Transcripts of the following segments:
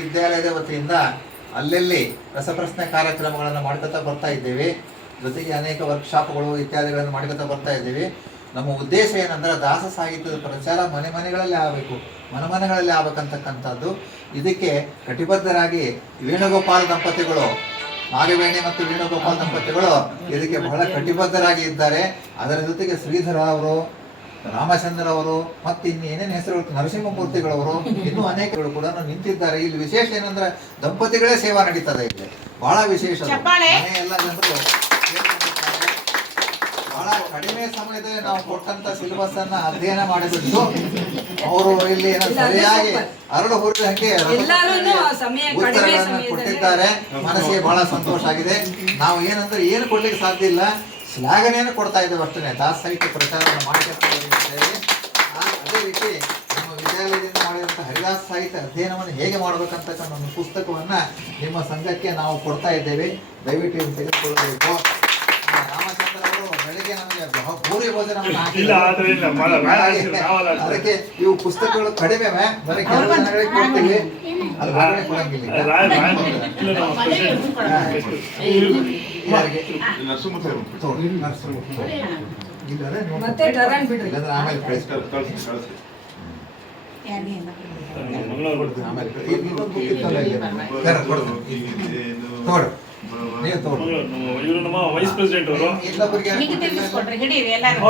ವಿದ್ಯಾಲಯದ ವತಿಯಿಂದ ಅಲ್ಲಲ್ಲಿ ರಸಪ್ರಶ್ನೆ ಕಾರ್ಯಕ್ರಮಗಳನ್ನು ಮಾಡ್ಕೊತಾ ಬರ್ತಾ ಇದ್ದೇವೆ. ಜೊತೆಗೆ ಅನೇಕ ವರ್ಕ್ಶಾಪ್ಗಳು ಇತ್ಯಾದಿಗಳನ್ನು ಮಾಡ್ಕೊತಾ ಬರ್ತಾ ಇದ್ದೇವೆ. ನಮ್ಮ ಉದ್ದೇಶ ಏನಂದ್ರೆ ದಾಸ ಸಾಹಿತ್ಯದ ಪ್ರಚಾರ ಮನೆ ಮನೆಗಳಲ್ಲಿ ಆಗಬೇಕು. ಮನೆ ಮನೆಗಳಲ್ಲಿ ಆಗಬೇಕಂತಕ್ಕಂಥದ್ದು. ಇದಕ್ಕೆ ಕಟಿಬದ್ಧರಾಗಿ ವೇಣುಗೋಪಾಲ್ ದಂಪತಿಗಳು ನಾಗವೇಣಿ ಮತ್ತು ವೇಣುಗೋಪಾಲ್ ದಂಪತಿಗಳು ಇದಕ್ಕೆ ಬಹಳ ಕಟಿಬದ್ಧರಾಗಿ ಇದ್ದಾರೆ. ಅದರ ಜೊತೆಗೆ ಶ್ರೀಧರ ಅವರು ರಾಮಚಂದ್ರ ಅವರು ಮತ್ತೆ ಇನ್ನು ಏನೇನು ಹೆಸರು ನರಸಿಂಹಮೂರ್ತಿಗಳವರು ಇನ್ನೂ ಅನೇಕರು ಕೂಡ ನಿಂತಿದ್ದಾರೆ. ಇಲ್ಲಿ ವಿಶೇಷ ಏನಂದ್ರೆ ದಂಪತಿಗಳೇ ಸೇವಾ ನಡೀತದೆ ಇಲ್ಲಿ. ಬಹಳ ವಿಶೇಷ ಎಲ್ಲ ಜನರು ಬಹಳ ಕಡಿಮೆ ಸಮಯದಲ್ಲಿ ನಾವು ಕೊಟ್ಟಂತ ಸಿಲೆಬಸ್ ಅನ್ನ ಅಧ್ಯಯನ ಮಾಡಿಬಿಟ್ಟು ಅವರು ಇಲ್ಲಿ ಸರಿಯಾಗಿ ಅರಳು ಹುರಿದ ಹಾಗೆ ಎಲ್ಲಾರೂನು ಸಮಯ ಕಡಿಮೆ ಉತ್ತರಗಳನ್ನು ಸಮಯದಲ್ಲಿ. ಕೊಟ್ಟಿದ್ದಾರೆ. ಮನಸ್ಸಿಗೆ ಬಹಳ ಸಂತೋಷ ಆಗಿದೆ. ನಾವು ಏನಂದ್ರೆ ಏನು ಕೊಡ್ಲಿಕ್ಕೆ ಸಾಧ್ಯ ಇಲ್ಲ. ಶ್ಲಾಘನೆಯನ್ನು ಕೊಡ್ತಾ ಇದ್ದೇವೆ ಅಷ್ಟೇ ದಾಸ ಸಾಹಿತ್ಯ ಪ್ರಚಾರವನ್ನು ಆ- ಅದೇ ರೀತಿ ನಮ್ಮ ವಿದ್ಯಾಲಯದಿಂದ ಮಾಡಿದಂಥ ಹರಿದಾಸ ಸಾಹಿತ್ಯ ಅಧ್ಯಯನವನ್ನು ಹೇಗೆ ಮಾಡಬೇಕಂತಕ್ಕಂಥ ಒಂದು ಪುಸ್ತಕವನ್ನ ನಿಮ್ಮ ಸಂಘಕ್ಕೆ ನಾವು ಕೊಡ್ತಾ ಇದ್ದೇವೆ. ದಯವಿಟ್ಟು ತೆಗೆದುಕೊಳ್ಳಬೇಕು. ಬೆಳಿಗ್ಗೆ ನಮಗೆ ಬಹ- ಭೂರಿ ಭೋಜನ ಇಲ್ಲ. ಆದ್ರೆ ನಾವಲ್ಲ. ಅದಕ್ಕೆ ಇವು ಪುಸ್ತಕಗಳು ಕಡಿಮೆ ಬರೀ ಕೆಲವು ಜನಗಳಿಗೆ ಕೊಡ್ತೀವಿ ಅದು ಹೊರಗಡೆ ಕೊಡಂಗಿಲ್ಲ ಈಗ. ರಾಯ್- ರಾಯ್- ಇಲ್ಲ ನಾವು ಪ್ರೆಸಿಡೆಂಟ್. ಯಾರಿಗೆ? ನರಸಿಂಹಮೂರ್ತಿ ಅವರು. ತಗೊಳ್ಳಿ, ಇಲ್ಲಾಂದ್ರೆ ನೋಡಿ. ಮತ್ತೆ ಟಗನ್ ಬಿಡ್ರಿ. ಇಲ್ಲಾಂದ್ರೆ ಆಮೇಲೆ ಕಳಿಸಿ. ಕಳ್ಸಿ- ಕಳ್ಸಿ- ಕಳ್ಸಿ. ಮಂಗಳವಾರ ಕೊಡ್ತೀನಿ. ಆಮೇಲೆ ಕಳಿಸಿ. ಇಲ್ಲಿ ಇನ್ನೊಂದು book ಇತ್ತಲ್ಲ ಇಲ್ಲಿ. ಬೇರೆ ಕೊಡು. ತಗೊಳ್ಳಿ. ನೀವು ತಗೊಳ್ಳಿ. ಇವರು ನಮ್ಮ ವೈಸ್ ಪ್ರೆಸಿಡೆಂಟ್ ಅವರು. ಹಿಡೀರಿ ಎಲ್ಲಾರು.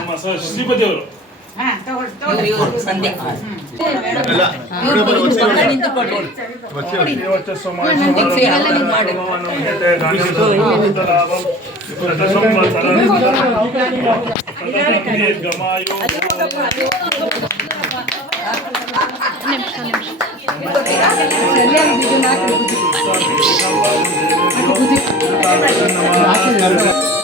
ನಮ್ಮ ಸ- ಶ್ರೀಪತಿ ಅವರು. ಹಾ ತಗೊಳ್ಳಿ ತಗೊಳ್ಳಿ. ಸಂಧ್ಯಾ ಇವರೇ 私の話。